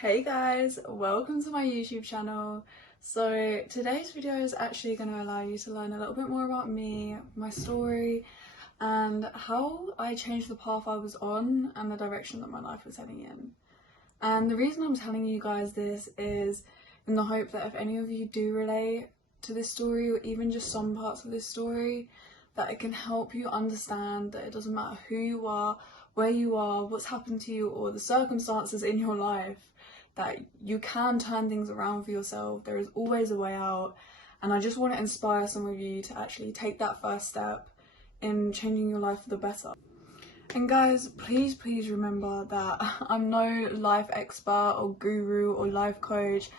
Hey guys, welcome to my YouTube channel. So today's video is actually going to allow you to learn a little bit more about me, my story, and how I changed the path I was on and the direction that my life was heading in. And the reason I'm telling you guys this is in the hope that if any of you do relate to this story, or even just some parts of this story, that it can help you understand that it doesn't matter who you are, where you are, what's happened to you, or the circumstances in your life, that you can turn things around for yourself. There is always a way out, and I just want to inspire some of you to actually take that first step in changing your life for the better. And guys, please remember that I'm no life expert or guru or life coach.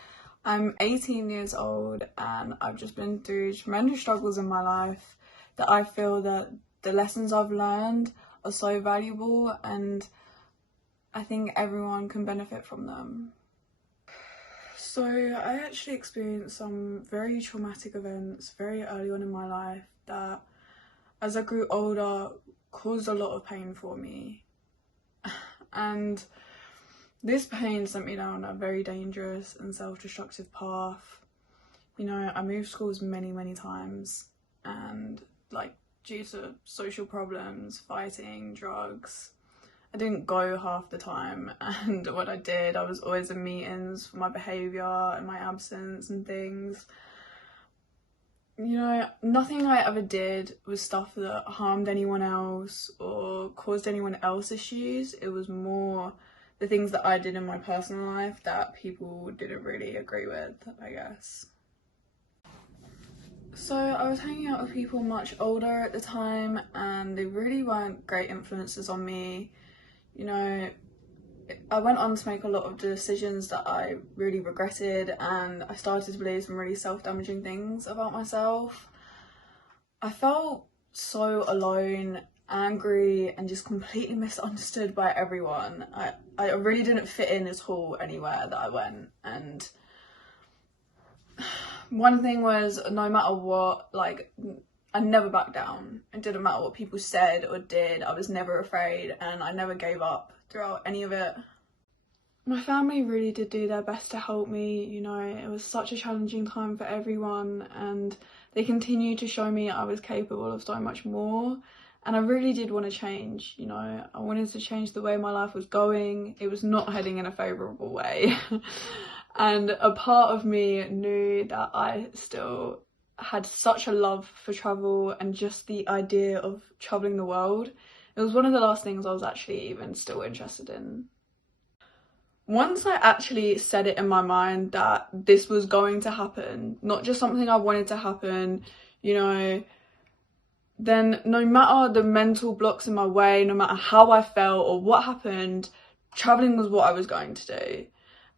I'm 18 years old and I've just been through tremendous struggles in my life that I feel that the lessons I've learned are so valuable, and I think everyone can benefit from them. So I actually experienced some very traumatic events very early on in my life that, as I grew older, caused a lot of pain for me. And this pain sent me down a very dangerous and self-destructive path. You know, I moved schools many times, and due to social problems, fighting, drugs, I didn't go half the time, and when I did, I was always in meetings for my behaviour and my absence and things. You know, nothing I ever did was stuff that harmed anyone else or caused anyone else issues. It was more the things that I did in my personal life that people didn't really agree with, I guess. So I was hanging out with people much older at the time, and they really weren't great influences on me. You know, I went on to make a lot of decisions that I really regretted, and I started to believe some really self-damaging things about myself. I felt so alone, angry, and just completely misunderstood by everyone. I really didn't fit in at all anywhere that I went, and one thing was, no matter what, I never backed down. It didn't matter what people said or did. I was never afraid, and I never gave up throughout any of it. My family really did do their best to help me. You know, it was such a challenging time for everyone, and they continued to show me I was capable of so much more. And I really did want to change. You know, I wanted to change the way my life was going. It was not heading in a favourable way. And a part of me knew that I still had such a love for travel and just the idea of travelling the world. It was one of the last things I was actually even still interested in. Once I actually said it in my mind that this was going to happen, not just something I wanted to happen, you know, then no matter the mental blocks in my way, no matter how I felt or what happened, travelling was what I was going to do.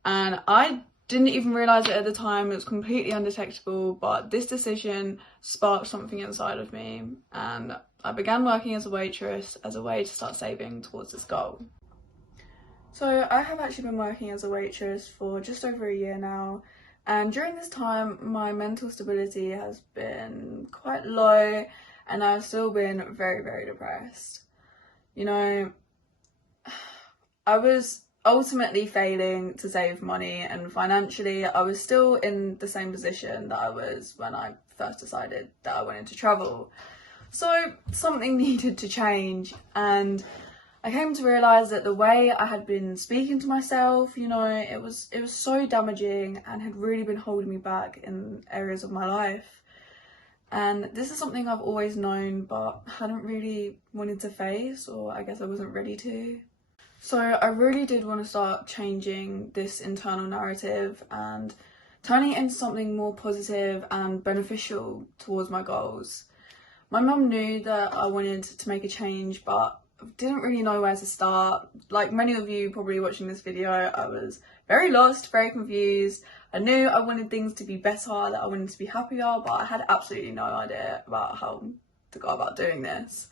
And I didn't even realise it at the time. It was completely undetectable, but this decision sparked something inside of me, and I began working as a waitress as a way to start saving towards this goal. So I have actually been working as a waitress for just over a year now, and during this time my mental stability has been quite low, and I've still been very depressed. You know, I was ultimately failing to save money, and financially I was still in the same position that I was when I first decided that I wanted to travel. So something needed to change, and I came to realise that the way I had been speaking to myself, you know, it was so damaging and had really been holding me back in areas of my life. And this is something I've always known but hadn't really wanted to face, or I guess I wasn't ready to. So I really did want to start changing this internal narrative and turning it into something more positive and beneficial towards my goals. My mum knew that I wanted to make a change, but didn't really know where to start. Like many of you probably watching this video, I was very lost, very confused. I knew I wanted things to be better, that I wanted to be happier, but I had absolutely no idea about how to go about doing this.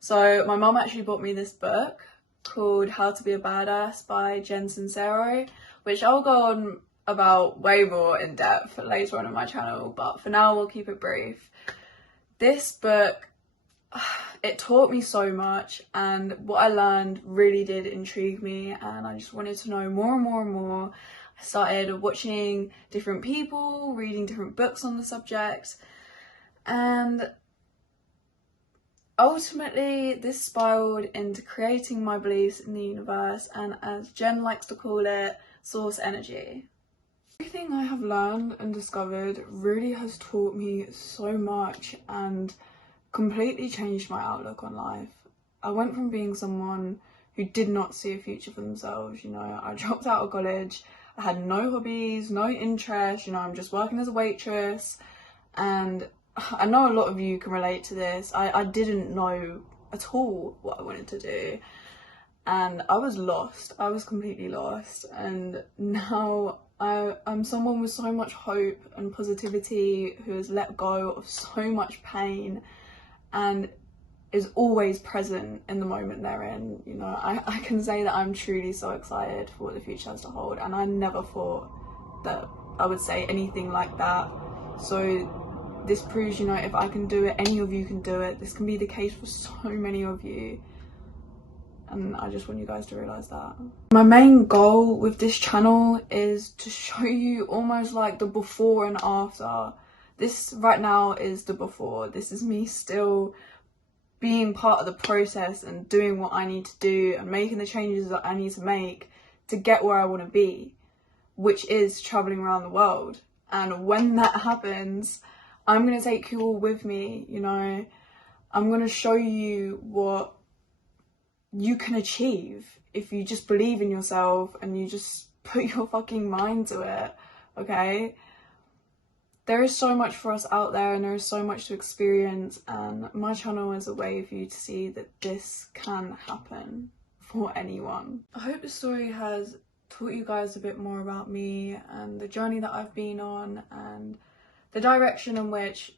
So my mum actually bought me this book called How to Be a Badass by Jen Sincero, which I'll go on about way more in depth later on in my channel, but for now we'll keep it brief. This book it taught me so much, and what I learned really did intrigue me, and I just wanted to know more and more and more. I started watching different people, reading different books on the subject, and ultimately this spiraled into creating my beliefs in the universe, and as Jen likes to call it, source energy. Everything I have learned and discovered really has taught me so much and completely changed my outlook on life. I went from being someone who did not see a future for themselves, you know, I dropped out of college, I had no hobbies, no interests, you know, I'm just working as a waitress, and I know a lot of you can relate to this. I didn't know at all what I wanted to do, and I was lost. I was completely lost, and now I'm someone with so much hope and positivity who has let go of so much pain and is always present in the moment they're in. You know, I can say that I'm truly so excited for what the future has to hold, and I never thought that I would say anything like that. So this proves, you know, if I can do it, any of you can do it. This can be the case for so many of you, and I just want you guys to realise that. My main goal with this channel is to show you almost like the before and after. This right now is the before. This is me still being part of the process and doing what I need to do and making the changes that I need to make to get where I want to be, which is travelling around the world. And when that happens, I'm going to take you all with me, you know. I'm going to show you what you can achieve if you just believe in yourself and you just put your fucking mind to it, okay? There is so much for us out there, and there is so much to experience, and my channel is a way for you to see that this can happen for anyone. I hope the story has taught you guys a bit more about me and the journey that I've been on, and the direction in which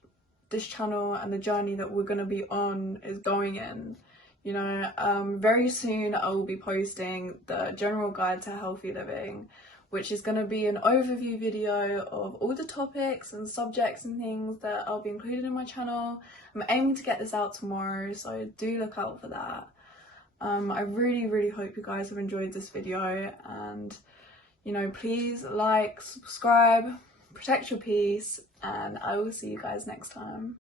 this channel and the journey that we're going to be on is going in. You know, very soon I will be posting the general guide to healthy living, which is going to be an overview video of all the topics and subjects and things that I'll be included in my channel. I'm aiming to get this out tomorrow, so do look out for that. I really hope you guys have enjoyed this video, and you know, please like, subscribe, protect your peace, and I will see you guys next time.